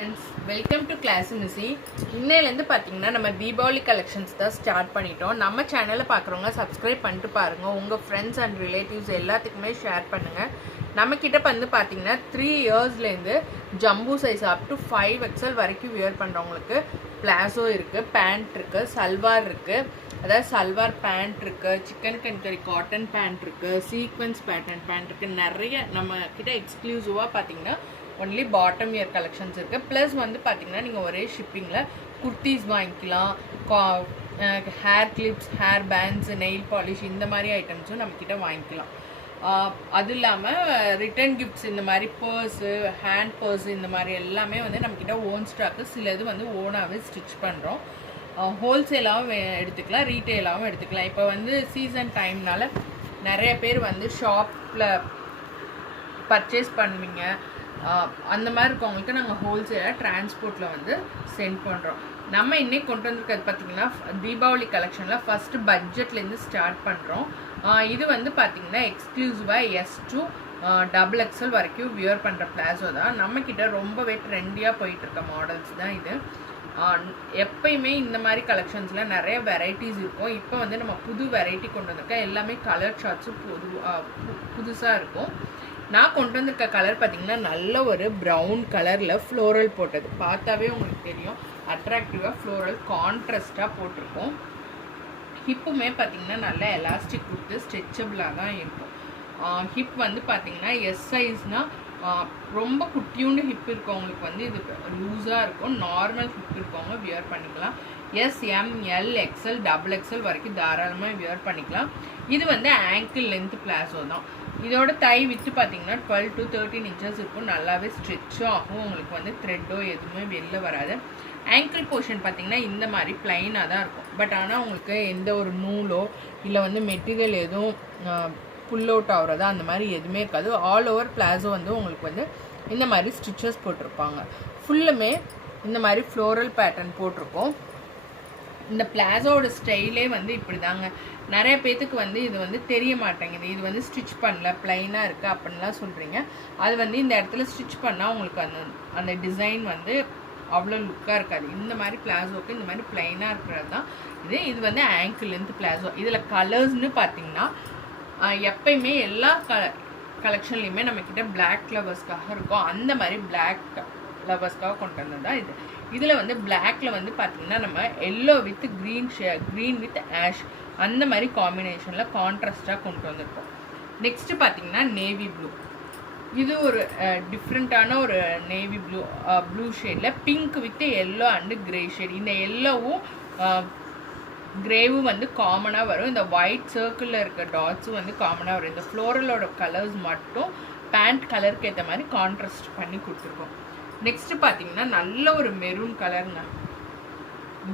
Friends, welcome to Classmissy. இன்னையிலேருந்து பார்த்தீங்கன்னா நம்ம தீபாவளி கலெக்ஷன்ஸ் தான் ஸ்டார்ட் பண்ணிட்டோம். நம்ம சேனலை பார்க்குறவங்க சப்ஸ்கிரைப் பண்ணிட்டு பாருங்கள். உங்கள் ஃப்ரெண்ட்ஸ் அண்ட் ரிலேட்டிவ்ஸ் எல்லாத்துக்குமே ஷேர் பண்ணுங்கள். நம்மக்கிட்ட வந்து பார்த்தீங்கன்னா 3 இயர்ஸ்லேருந்து jumbo size up to 5XL வரைக்கும் வியர் பண்ணுறவங்களுக்கு பிளாசோ இருக்குது, பேண்ட் இருக்குது, சல்வார் இருக்குது. அதாவது சல்வார் பேண்ட் இருக்குது, சிக்கன் கரி காட்டன் பேண்ட் இருக்குது, சீக்வன்ஸ் பேட்டர்ன் பேண்ட் இருக்குது. நிறைய நம்ம கிட்ட எக்ஸ்க்ளூசிவாக பார்த்தீங்கன்னா ஒன்லி பாட்டம் இயர் கலெக்ஷன்ஸ் இருக்குது. ப்ளஸ் வந்து பார்த்தீங்கன்னா நீங்கள் ஒரே ஷிப்பிங்கில் குர்த்திஸ் வாங்கிக்கலாம், hair clips, hair pants, nail polish இந்த மாதிரி ஐட்டம்ஸும் நம்மக்கிட்ட வாங்கிக்கலாம். அது இல்லாமல் ரிட்டர்ன் கிஃப்ட்ஸ், இந்த மாதிரி பர்ஸு, ஹேண்ட் பர்ஸ், இந்த மாதிரி எல்லாமே வந்து நம்மக்கிட்ட ஓன் ஸ்டாக்கு. சில இது வந்து ஓனாகவே ஸ்டிச் பண்ணுறோம். ஹோல்சேலாகவும் எடுத்துக்கலாம், ரீட்டெயிலாகவும் எடுத்துக்கலாம். இப்போ வந்து சீசன் டைம்னால நிறைய பேர் வந்து ஷாப்பில் பர்ச்சேஸ் பண்ணுவீங்க. அந்த மாதிரி இருக்கவங்களுக்கு நாங்கள் ஹோல்சேலாக டிரான்ஸ்போர்ட்டில் வந்து சென்ட் பண்ணுறோம். நம்ம இன்றைக்கி கொண்டு வந்திருக்கிறது பார்த்திங்கன்னா தீபாவளி கலெக்ஷனில் ஃபஸ்ட்டு பட்ஜெட்லேருந்து ஸ்டார்ட் பண்ணுறோம். இது வந்து பார்த்திங்கன்னா எக்ஸ்க்ளூசிவாக S to XXL வரைக்கும் வியர் பண்ணுற பிளாசோ தான். நம்மக்கிட்ட ரொம்பவே ட்ரெண்டியாக போயிட்டுருக்க மாடல்ஸ் தான் இது. எப்பயுமே இந்த மாதிரி கலெக்ஷன்ஸில் நிறைய வெரைட்டிஸ் இருக்கும். இப்போ வந்து நம்ம புது வெரைட்டி கொண்டு வந்திருக்கோம். எல்லாமே கலர் ஷார்ட்ஸும் புதுசாக இருக்கும். நான் கொண்டு வந்திருக்க கலர் பார்த்திங்கன்னா நல்ல ஒரு ப்ரௌன் கலரில் ஃப்ளோரல் போட்டது. பார்த்தாவே உங்களுக்கு தெரியும், அட்ராக்டிவாக ஃப்ளோரல் கான்ட்ராஸ்டாக போட்டிருக்கோம். ஹிப்புமே பார்த்திங்கன்னா நல்ல எலாஸ்டிக் கொடுத்து ஸ்ட்ரெச்சபிளாக தான் இருக்கும். ஹிப் வந்து பார்த்திங்கன்னா எஸ் சைஸ்னால் ரொம்ப குட்டியூண்டு ஹிப் இருக்கவங்களுக்கு வந்து இது லூஸாக இருக்கும். நார்மல் ஹிப் இருக்கவங்க வியர் பண்ணிக்கலாம். S, M, L, XL, XXL வரைக்கும் தாராளமாக வியர் பண்ணிக்கலாம். இது வந்து ஆங்கிள் லென்த் பிளாசோ தான். இதோட தை வித்து பார்த்தீங்கன்னா 12 to 13 இன்ச்சஸ் இருக்கும். நல்லாவே ஸ்ட்ரெச்சும் ஆகும். உங்களுக்கு வந்து த்ரெட்டோ எதுவுமே வெளில வராது. ஆங்கிள் போர்ஷன் பார்த்தீங்கன்னா இந்த மாதிரி பிளைனாக தான் இருக்கும். பட் ஆனால் உங்களுக்கு எந்த ஒரு நூலோ இல்லை வந்து மெட்டீரியல் எதுவும் புல் அவுட் ஆகிறதா அந்த மாதிரி எதுவுமே இருக்காது. ஆல் ஓவர் பிளாசோ வந்து உங்களுக்கு வந்து இந்த மாதிரி ஸ்டிச்சஸ் போட்டிருப்பாங்க. ஃபுல்லுமே இந்த மாதிரி ஃப்ளோரல் பேட்டர்ன் போட்டிருக்கோம். இந்த பிளாசோட ஸ்டைலே வந்து இப்படி தாங்க. நிறைய பேத்துக்கு வந்து இது வந்து தெரிய மாட்டேங்குது. இது வந்து ஸ்டிச் பண்ணல, பிளைனாக இருக்குது அப்படின்லாம் சொல்கிறீங்க. அது வந்து இந்த இடத்துல ஸ்டிச் பண்ணால் உங்களுக்கு அந்த டிசைன் வந்து அவ்வளோ லுக்காக இருக்காது. இந்த மாதிரி பிளாசோக்கு இந்த மாதிரி பிளைனாக இருக்கிறது தான் இது வந்து ஆங்கிள் லென்த் பிளாசோ. இதில் கலர்ஸ்னு பார்த்தீங்கன்னா எப்பயுமே எல்லா கலெக்ஷன்லேயுமே நம்மக்கிட்ட பிளாக் ஃப்ளவர்ஸ்க்காக இருக்கும். அந்த மாதிரி பிளாக் ஃப்ளவர்ஸ்க்காக கொண்டு வந்தது தான் இது. இதில் வந்து பிளாக்கில் வந்து பார்த்திங்கன்னா நம்ம yellow with green with ash அந்த மாதிரி காம்பினேஷனில் கான்ட்ராஸ்டாக கொண்டு வந்திருக்கோம். நெக்ஸ்ட்டு பார்த்திங்கன்னா நேவி ப்ளூ. இது ஒரு டிஃப்ரெண்ட்டான ஒரு நேவி ப்ளூ ஷேடில் pink with yellow and grey shade. இந்த எல்லோவும் கிரேவும் வந்து காமனாக வரும். இந்த ஒயிட் சர்க்கிளில் இருக்க டாட்ஸும் வந்து காமனாக வரும். இந்த ஃப்ளோரலோட கலர்ஸ் மட்டும் பேண்ட் கலருக்கு ஏற்ற மாதிரி கான்ட்ராஸ்ட் பண்ணி கொடுத்துருக்கோம். நெக்ஸ்ட்டு பார்த்தீங்கன்னா நல்ல ஒரு மெரூன் கலருங்க.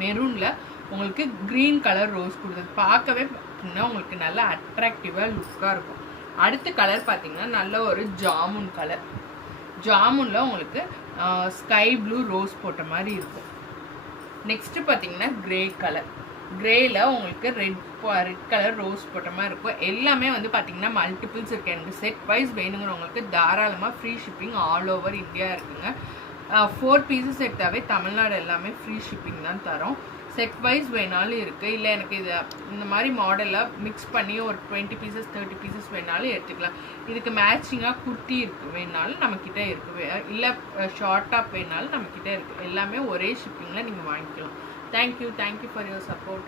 மெரூனில் உங்களுக்கு க்ரீன் கலர் ரோஸ் கொடுத்தது பார்க்கவே பார்த்தீங்கன்னா உங்களுக்கு நல்ல அட்ராக்டிவாக லுக்காக இருக்கும். அடுத்த கலர் பார்த்தீங்கன்னா நல்ல ஒரு ஜாமுன் கலர். ஜாமுனில் உங்களுக்கு ஸ்கை ப்ளூ ரோஸ் போட்ட மாதிரி இருக்கும். நெக்ஸ்ட்டு பார்த்தீங்கன்னா க்ரே கலர். க்ரேயில் உங்களுக்கு ரெட் கலர் ரோஸ் போட்ட மாதிரி இருக்கும். எல்லாமே வந்து பார்த்திங்கன்னா மல்டிபிள்ஸ் இருக்குது. எனக்கு செட் வைஸ் வேணுங்கிறவங்களுக்கு தாராளமாக free shipping all over India இருக்குங்க. 4 பீசஸ் எடுத்தாவே தமிழ்நாடு எல்லாமே ஃப்ரீ ஷிப்பிங் தான் தரோம். செட் வைஸ் வேணாலும் இருக்குது. இல்லை எனக்கு இது இந்த மாதிரி மாடலாக மிக்ஸ் பண்ணி ஒரு 20 பீசஸ் 30 பீசஸ் வேணாலும் எடுத்துக்கலாம். இதுக்கு மேட்சிங்காக குர்த்தி இருக்குது வேணாலும் நம்மக்கிட்ட இருக்குது. இல்லை ஷார்ட் டாப் வேணாலும் நம்மக்கிட்ட இருக்குது. எல்லாமே ஒரே ஷிப்பிங்கில் நீங்கள் வாங்கிக்கலாம். Thank you for your support.